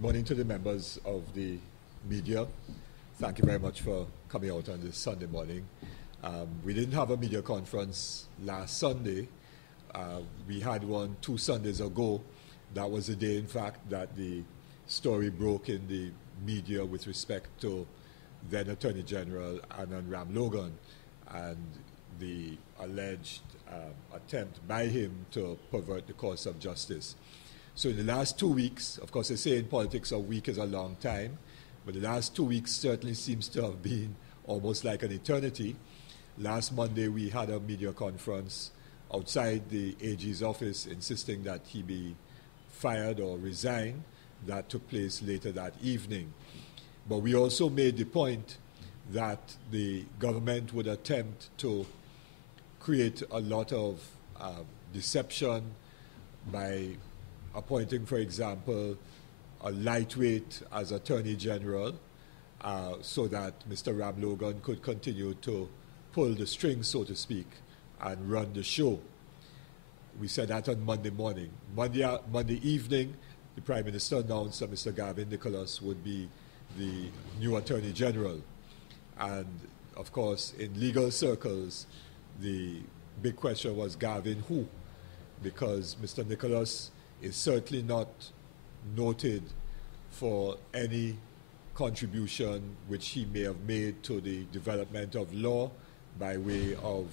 Morning to the members of the media. Thank you very much for coming out on this Sunday morning. We didn't have a media conference last Sunday. We had one 2 Sundays ago. That was the day, in fact, that the story broke in the media with respect to then Attorney General Anand Ramlogan and the alleged attempt by him to pervert the course of justice. So in the last 2 weeks, of course they say in politics a week is a long time, but the last 2 weeks certainly seems to have been almost like an eternity. Last Monday we had a media conference outside the AG's office insisting that he be fired or resign. That took place later that evening. But we also made the point that the government would attempt to create a lot of deception by appointing, for example, a lightweight as Attorney General so that Mr. Ramlogan could continue to pull the strings, so to speak, and run the show. We said that on Monday morning. Monday evening, the Prime Minister announced that Mr. Garvin Nicholas would be the new Attorney General. And, of course, in legal circles, the big question was Garvin who? Because Mr. Nicholas is certainly not noted for any contribution which he may have made to the development of law by way of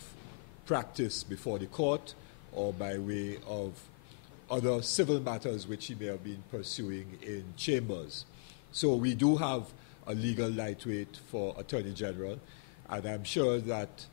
practice before the court or by way of other civil matters which he may have been pursuing in chambers. So we do have a legal lightweight for Attorney General, and I'm sure that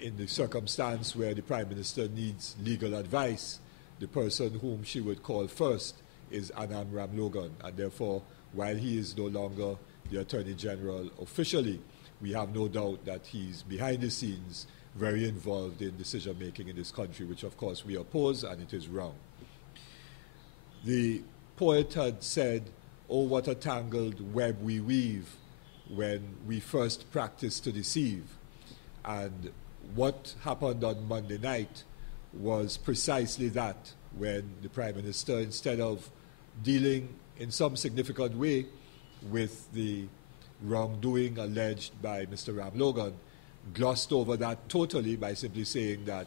in the circumstance where the Prime Minister needs legal advice, the person whom she would call first is Anand Ramlogan, and therefore, while he is no longer the Attorney General officially, we have no doubt that he's behind the scenes very involved in decision-making in this country, which of course we oppose, and it is wrong. The poet had said, "Oh, what a tangled web we weave when we first practice to deceive." And what happened on Monday night was precisely that, when the Prime Minister, instead of dealing in some significant way with the wrongdoing alleged by Mr. Ramlogan, glossed over that totally by simply saying that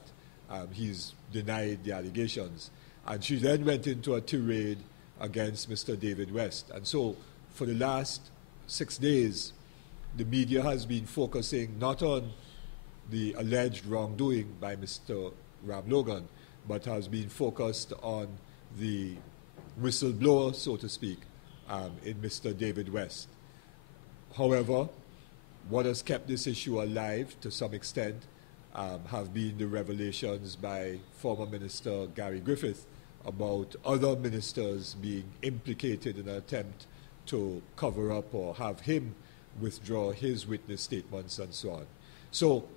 he's denied the allegations. And she then went into a tirade against Mr. David West. And so for the last 6 days, the media has been focusing not on the alleged wrongdoing by Mr. Ramlogan, but has been focused on the whistleblower, so to speak, in Mr. David West. However, what has kept this issue alive to some extent have been the revelations by former Minister Gary Griffith about other ministers being implicated in an attempt to cover up or have him withdraw his witness statements and so on. So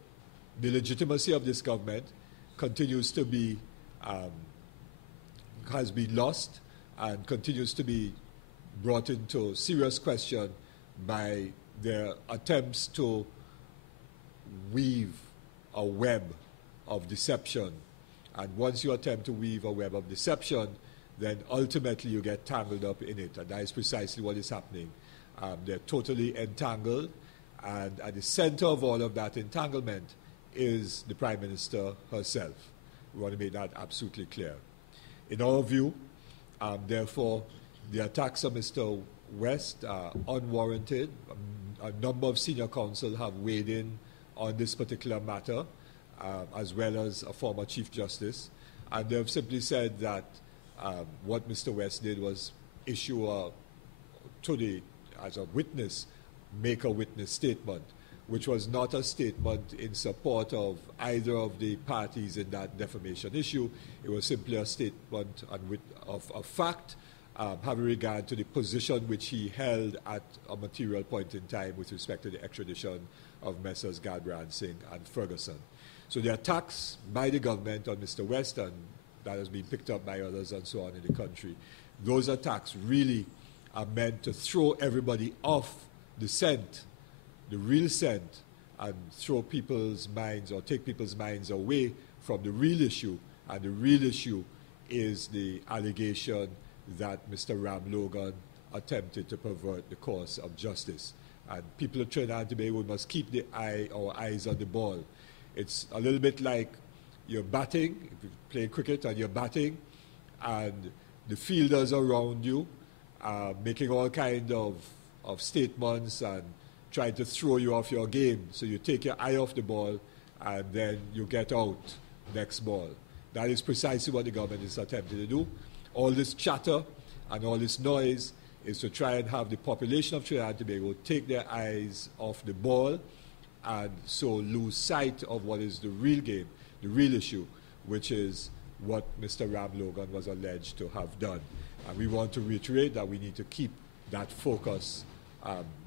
the legitimacy of this government continues to be, has been lost and continues to be brought into serious question by their attempts to weave a web of deception. And once you attempt to weave a web of deception, then ultimately you get tangled up in it. And that is precisely what is happening. They're totally entangled. And at the center of all of that entanglement is the Prime Minister herself. We want to make that absolutely clear. In our view, therefore, the attacks on Mr. West are unwarranted. A number of senior counsel have weighed in on this particular matter, as well as a former Chief Justice. And they have simply said that what Mr. West did was issue as a witness, make a witness statement, which was not a statement in support of either of the parties in that defamation issue. It was simply a statement of fact, having regard to the position which he held at a material point in time with respect to the extradition of Messrs. Galbraith Singh and Ferguson. So the attacks by the government on Mr. West, and that has been picked up by others and so on in the country, those attacks really are meant to throw everybody off the scent, the real scent, and throw people's minds or take people's minds away from the real issue. And the real issue is the allegation that Mr. Ramlogan attempted to pervert the course of justice. And people of Trinidad and Tobago must keep our eyes on the ball. It's a little bit like you're batting, if you play cricket and you're batting, and the fielders around you making all kind of statements and trying to throw you off your game. So you take your eye off the ball and then you get out next ball. That is precisely what the government is attempting to do. All this chatter and all this noise is to try and have the population of Trinidad and Tobago take their eyes off the ball and so lose sight of what is the real game, the real issue, which is what Mr. Ramlogan was alleged to have done. And we want to reiterate that we need to keep that focus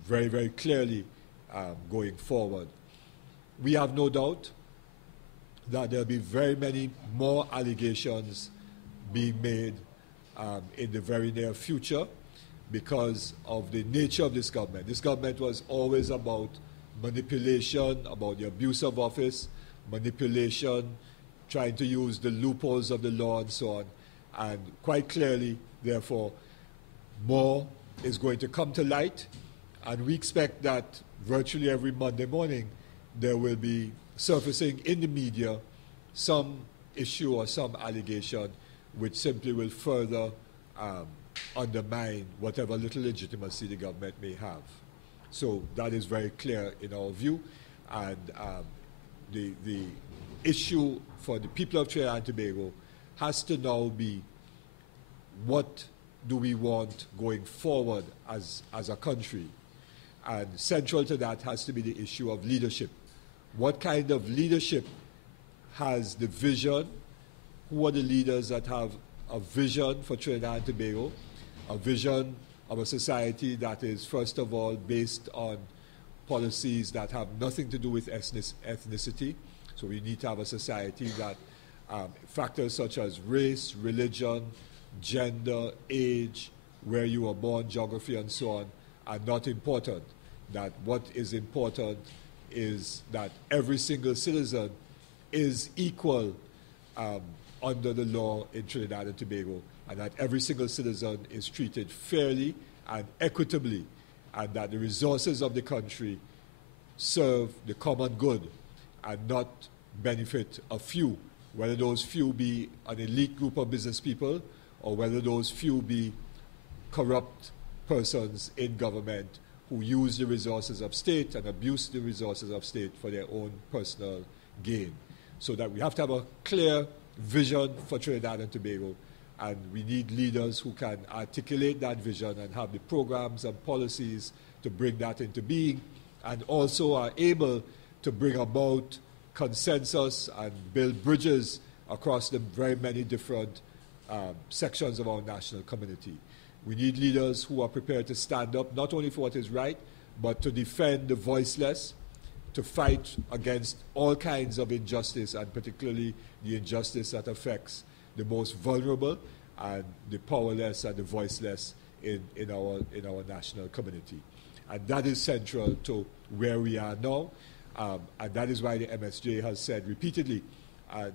very, very clearly going forward. We have no doubt that there will be very many more allegations being made in the very near future because of the nature of this government. This government was always about manipulation, about the abuse of office, manipulation, trying to use the loopholes of the law and so on. And quite clearly, therefore, more is going to come to light. And we expect that virtually every Monday morning, there will be surfacing in the media some issue or some allegation which simply will further undermine whatever little legitimacy the government may have. So that is very clear in our view. And the issue for the people of Trinidad and Tobago has to now be, what do we want going forward as a country? And central to that has to be the issue of leadership. What kind of leadership has the vision? Who are the leaders that have a vision for Trinidad and Tobago? A vision of a society that is, first of all, based on policies that have nothing to do with ethnicity. So we need to have a society that factors such as race, religion, gender, age, where you were born, geography, and so on, are not important. That what is important is that every single citizen is equal under the law in Trinidad and Tobago, and that every single citizen is treated fairly and equitably, and that the resources of the country serve the common good and not benefit a few, whether those few be an elite group of business people or whether those few be corrupt persons in government who use the resources of state and abuse the resources of state for their own personal gain. So that we have to have a clear vision for Trinidad and Tobago, and we need leaders who can articulate that vision and have the programs and policies to bring that into being, and also are able to bring about consensus and build bridges across the very many different sections of our national community. We need leaders who are prepared to stand up not only for what is right, but to defend the voiceless, to fight against all kinds of injustice, and particularly the injustice that affects the most vulnerable and the powerless and the voiceless in our national community. And that is central to where we are now. And that is why the MSJ has said repeatedly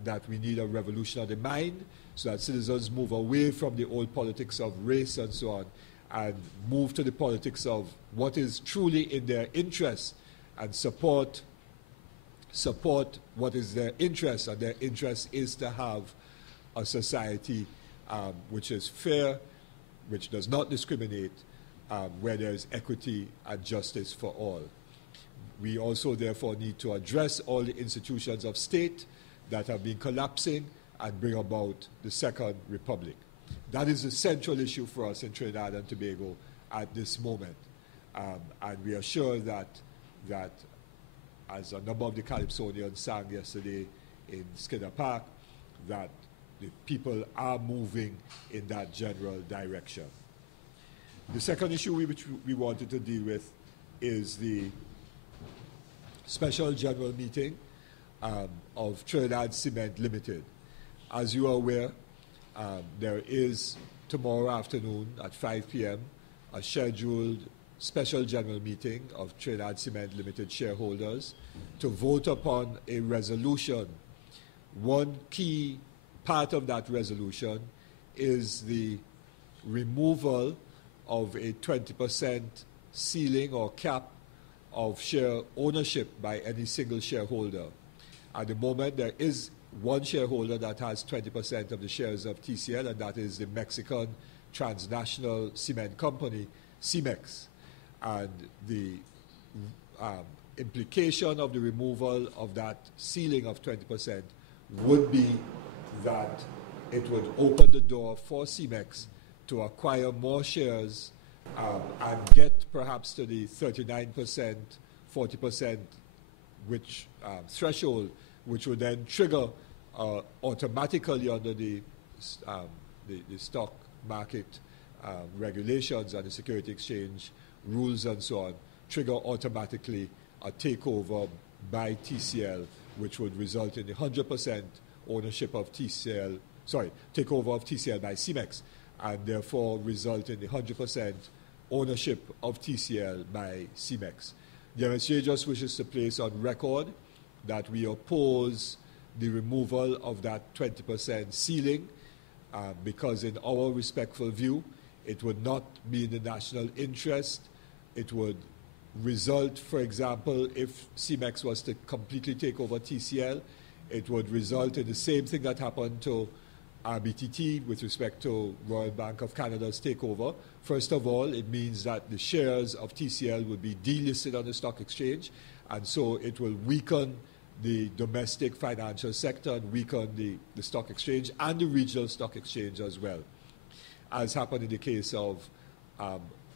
that we need a revolution of the mind, so that citizens move away from the old politics of race and so on, and move to the politics of what is truly in their interest, and support what is their interest. And their interest is to have a society which is fair, which does not discriminate, where there is equity and justice for all. We also therefore need to address all the institutions of state that have been collapsing and bring about the Second Republic. That is the central issue for us in Trinidad and Tobago at this moment. And we are sure that as a number of the Calypsonians sang yesterday in Skinner Park, that the people are moving in that general direction. The second issue which we wanted to deal with is the special general meeting of Trinidad Cement Limited. As you are aware, there is tomorrow afternoon at 5 p.m. a scheduled special general meeting of Trinidad Cement Limited shareholders to vote upon a resolution. One key part of that resolution is the removal of a 20% ceiling or cap of share ownership by any single shareholder. At the moment, there is one shareholder that has 20% of the shares of TCL, and that is the Mexican transnational cement company, CEMEX. And the implication of the removal of that ceiling of 20% would be that it would open the door for CEMEX to acquire more shares and get perhaps to the 39%, 40% which threshold, which would then trigger automatically under the stock market regulations and the security exchange rules and so on, trigger automatically a takeover by TCL, which would result in the 100% ownership of TCL, takeover of TCL by CEMEX, and therefore result in the 100% ownership of TCL by CEMEX. The MSJ just wishes to place on record that we oppose the removal of that 20% ceiling because in our respectful view, it would not be in the national interest. It would result, for example, if CEMEX was to completely take over TCL, it would result in the same thing that happened to RBTT with respect to Royal Bank of Canada's takeover. First of all, it means that the shares of TCL would be delisted on the stock exchange, and so it will weaken the domestic financial sector and weaken the stock exchange and the regional stock exchange as well, as happened in the case of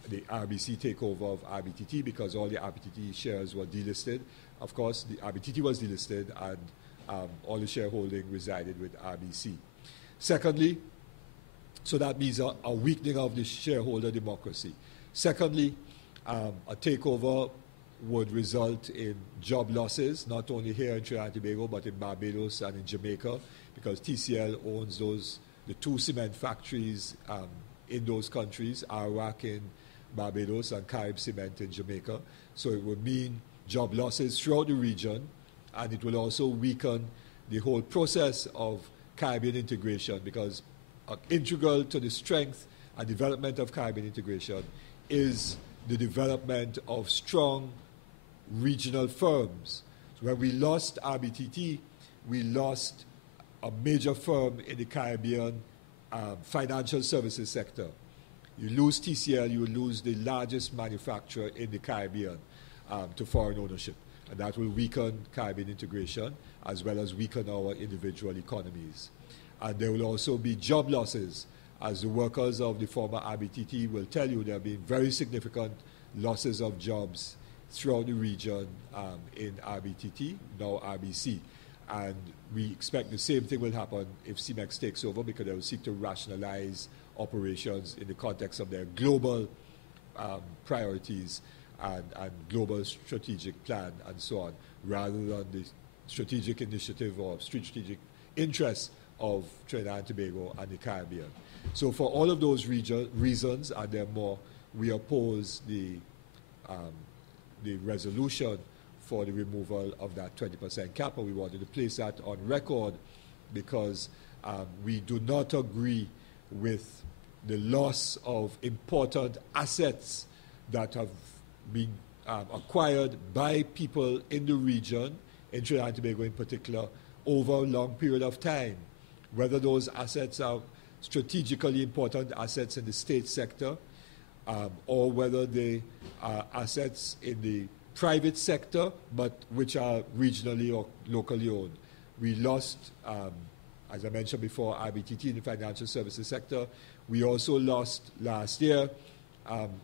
the RBC takeover of RBTT, because all the RBTT shares were delisted. Of course, the RBTT was delisted and all the shareholding resided with RBC. Secondly, so that means a weakening of the shareholder democracy. Secondly, a takeover would result in job losses, not only here in Trinidad and Tobago, but in Barbados and in Jamaica, because TCL owns the two cement factories in those countries, Arawak in Barbados and Carib Cement in Jamaica. So it would mean job losses throughout the region, and it will also weaken the whole process of Caribbean integration, because integral to the strength and development of Caribbean integration is the development of strong regional firms. So when we lost RBTT, we lost a major firm in the Caribbean financial services sector. You lose TCL, you lose the largest manufacturer in the Caribbean to foreign ownership. And that will weaken Caribbean integration as well as weaken our individual economies. And there will also be job losses. As the workers of the former RBTT will tell you, there have been very significant losses of jobs throughout the region in RBTT, now RBC. And we expect the same thing will happen if CEMEX takes over, because they will seek to rationalize operations in the context of their global priorities and global strategic plan and so on, rather than the strategic initiative or strategic interests of Trinidad and Tobago and the Caribbean. So for all of those reasons, and there are more, we oppose the resolution for the removal of that 20% cap, and we wanted to place that on record because we do not agree with the loss of important assets that have been acquired by people in the region, in Trinidad and Tobago in particular, over a long period of time. Whether those assets are strategically important assets in the state sector, or whether they are assets in the private sector, but which are regionally or locally owned. We lost, as I mentioned before, RBTT in the financial services sector. We also lost last year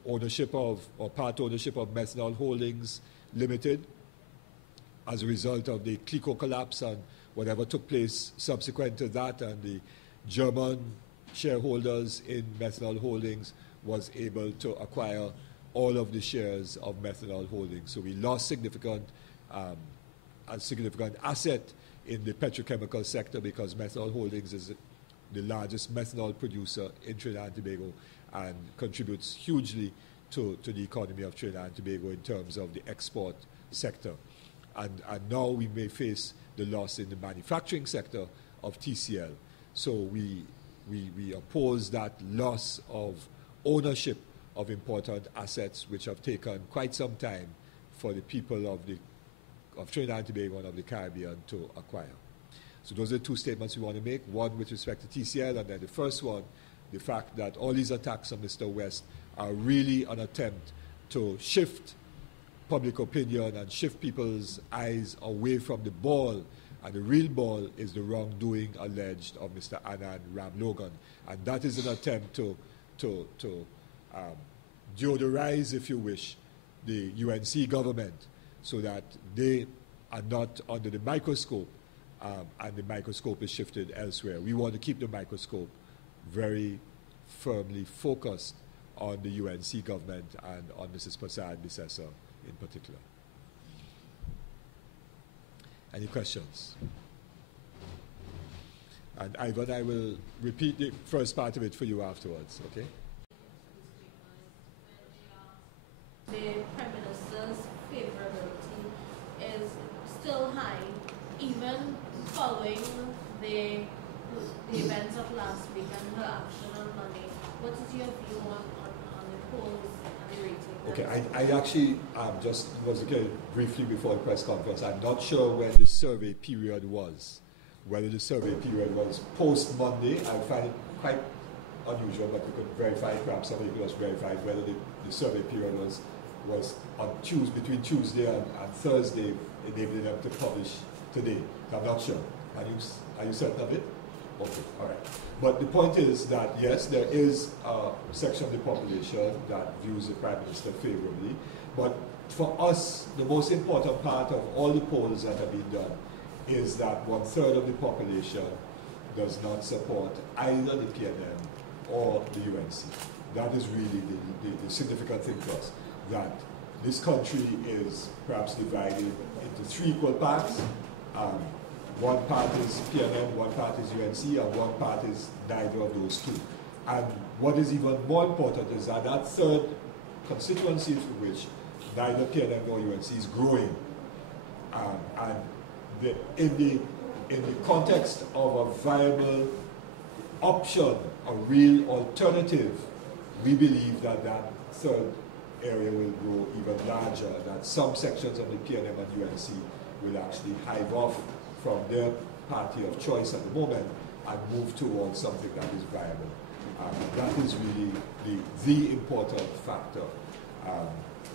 ownership of, or part ownership of Methanol Holdings Limited as a result of the Clico collapse and whatever took place subsequent to that, and the German shareholders in Methanol Holdings was able to acquire all of the shares of Methanol Holdings. So we lost a significant asset in the petrochemical sector, because Methanol Holdings is the largest methanol producer in Trinidad and Tobago and contributes hugely to the economy of Trinidad and Tobago in terms of the export sector. And now we may face the loss in the manufacturing sector of TCL. So we we oppose that loss of ownership of important assets which have taken quite some time for the people of Trinidad and Tobago and of the Caribbean to acquire. So those are the two statements we want to make, one with respect to TCL, and then the first one, the fact that all these attacks on Mr. West are really an attempt to shift public opinion and shift people's eyes away from the ball, and the real ball is the wrongdoing alleged of Mr. Anand Ramlogan. And that is an attempt to deodorize, if you wish, the UNC government so that they are not under the microscope, and the microscope is shifted elsewhere. We want to keep the microscope very firmly focused on the UNC government and on Mrs. Prasad Bissessar in particular. Any questions? And Ivan, I will repeat the first part of it for you afterwards, okay? The Prime Minister's favorability is still high, even following the events of last week and her action on Monday. What is your view on the polls and the rating? Okay, I actually just was looking briefly before the press conference. I'm not sure when the survey period was. Whether the survey period was post-Monday, I find it quite unusual, but we could verify it. Perhaps somebody could just verify whether the survey period was on between Tuesday and Thursday, enabling them to publish today. I'm not sure. Are you certain of it? Okay, all right. But the point is that, yes, there is a section of the population that views the Prime Minister favorably. But for us, the most important part of all the polls that have been done is that 1/3 of the population does not support either the PNM or the UNC. That is really the significant thing for us, that this country is perhaps divided into 3 equal parts. One part is PNM, one part is UNC, and one part is neither of those two. And what is even more important is that that third constituency for which neither PNM nor UNC is growing. And in the context of a viable option, a real alternative, we believe that that third area will grow even larger, that some sections of the PNM and UNC will actually hive off from their party of choice at the moment and move towards something that is viable. That is really the important factor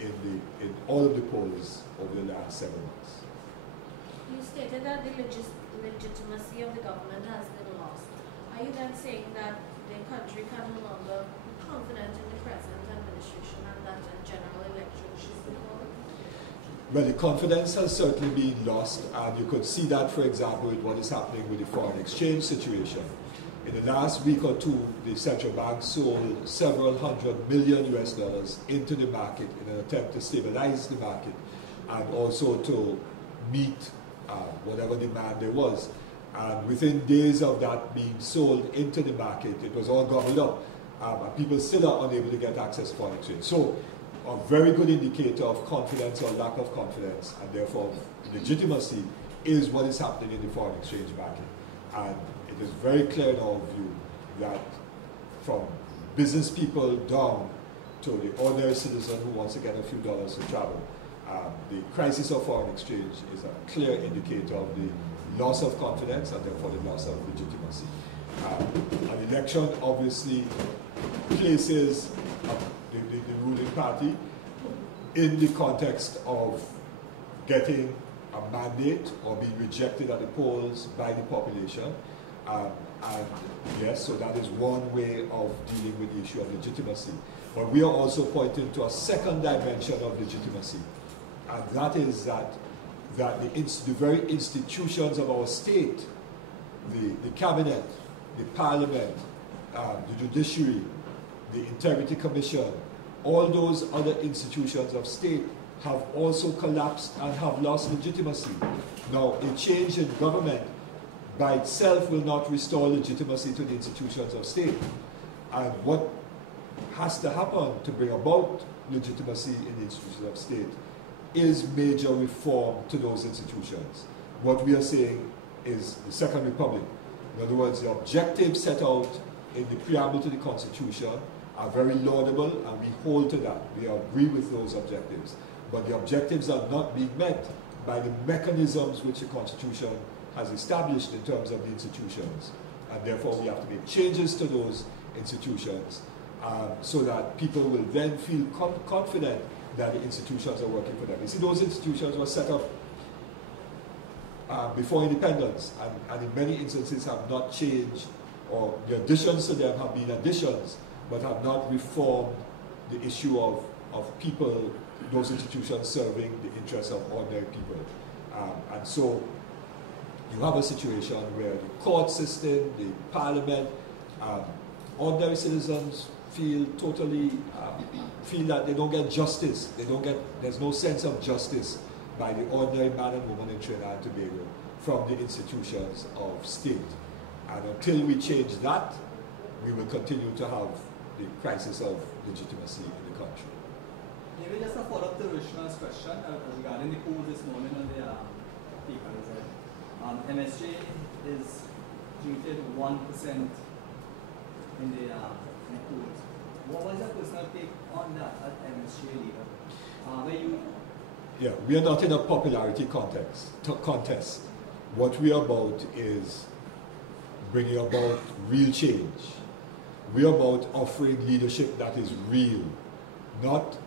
in all of the polls over the last 7 months. You stated that the legitimacy of the government has been lost. Are you then saying that the country can no longer be confident in the present administration and that a general election should be called? Well, the confidence has certainly been lost, and you could see that, for example, with what is happening with the foreign exchange situation. In the last week or two, the central bank sold several $100 million into the market in an attempt to stabilize the market and also to meet whatever demand there was. And within days of that being sold into the market, it was all gobbled up. And people still are unable to get access to foreign exchange. So a very good indicator of confidence or lack of confidence, and therefore legitimacy, is what is happening in the foreign exchange market. And it is very clear in our view that from business people down to the ordinary citizen who wants to get a few dollars to travel, the crisis of foreign exchange is a clear indicator of the loss of confidence and therefore the loss of legitimacy. An election obviously places the ruling party in the context of getting a mandate or being rejected at the polls by the population. And yes, so that is one way of dealing with the issue of legitimacy. But we are also pointing to a second dimension of legitimacy, and that is that the very institutions of our state, the cabinet, the parliament, the judiciary, the integrity commission, all those other institutions of state have also collapsed and have lost legitimacy. Now, a change in government by itself will not restore legitimacy to the institutions of state. And what has to happen to bring about legitimacy in the institutions of state is major reform to those institutions. What we are saying is the Second Republic. In other words, the objectives set out in the preamble to the Constitution are very laudable, and we hold to that. We agree with those objectives. But the objectives are not being met by the mechanisms which the Constitution has established in terms of the institutions. And therefore we have to make changes to those institutions so that people will then feel confident that the institutions are working for them. You see, those institutions were set up before independence, and in many instances have not changed, or the additions to them have been additions, but have not reformed the issue of people, those institutions serving the interests of ordinary people. And so you have a situation where the court system, the parliament, ordinary citizens feel that they don't get justice. There's no sense of justice by the ordinary man and woman in Trinidad and Tobago from the institutions of state. And until we change that, we will continue to have the crisis of legitimacy in the country. Maybe just a follow-up to Rishna's question regarding the poll this morning on the paper. MSJ is treated 1% in the polls. What was your personal take on that at MSJ leader? Yeah, we are not in a popularity contest. What we are about is bringing about real change. We are about offering leadership that is real, not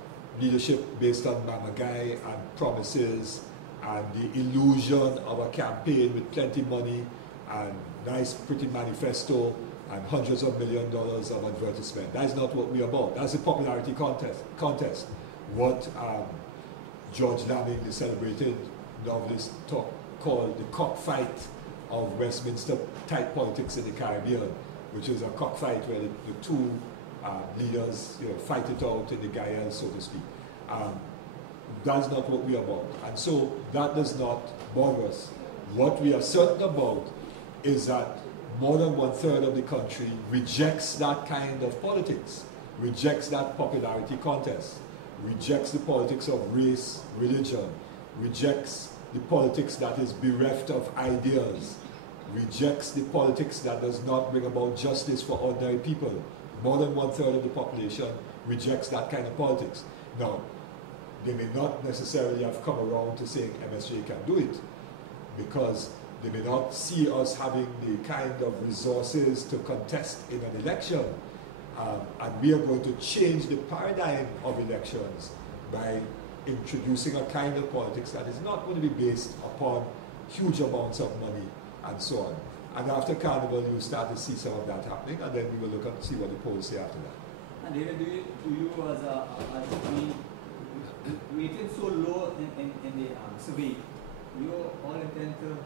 leadership based on mamagai and promises and the illusion of a campaign with plenty money and nice pretty manifesto and hundreds of $millions of advertisement. That is not what we are about. That's a popularity contest. What George Lamming, the celebrated novelist, called the cockfight of Westminster type politics in the Caribbean, which is a cockfight where the two leaders fight it out in the Guyana, so to speak. That's not what we are about. And so that does not bother us. What we are certain about is that more than 1/3 of the country rejects that kind of politics, rejects that popularity contest, rejects the politics of race, religion, rejects the politics that is bereft of ideas, rejects the politics that does not bring about justice for ordinary people. More than 1/3 of the population rejects that kind of politics. Now, they may not necessarily have come around to saying MSJ can do it, because they may not see us having the kind of resources to contest in an election. And we are going to change the paradigm of elections by introducing a kind of politics that is not going to be based upon huge amounts of money and so on. And after Carnival, you will start to see some of that happening, and then we will look at see what the polls say after that. And David, do you as rated so low in the survey, you all intend to?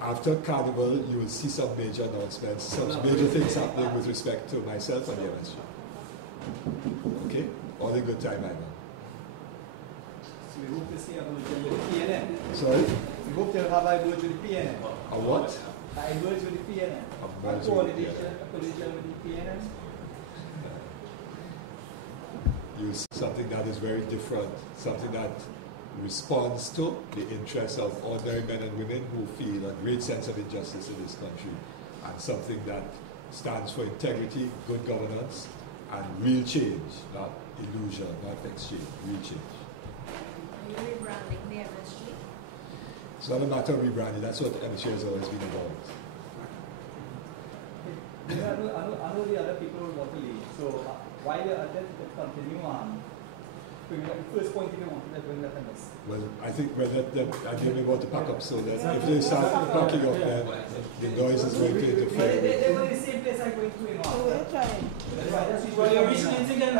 After Carnival, you will see some major announcements, some major things happening with respect to myself and the MSJ. Okay? All in good time, I know. So we hope to see a merger with the PNM. Sorry? We hope to have a merger with the PNM. A what? A merger with the PNM. A coalition with the PNM. You see something that is very different, something that responds to the interests of ordinary men and women who feel a great sense of injustice in this country, and something that stands for integrity, good governance, and real change, not illusion, not exchange, real change. Are you rebranding the MSJ? It's not a matter of rebranding, that's what MSJ has always been about. I know the other people will want to leave, so why let's continue on. The first point you wanted to bring that in this. Well, I think we're they want to pack up, so that if they start packing up, then the noise is going to interfere. They were in the same place I'm going to. We're trying. That's why you're reaching again.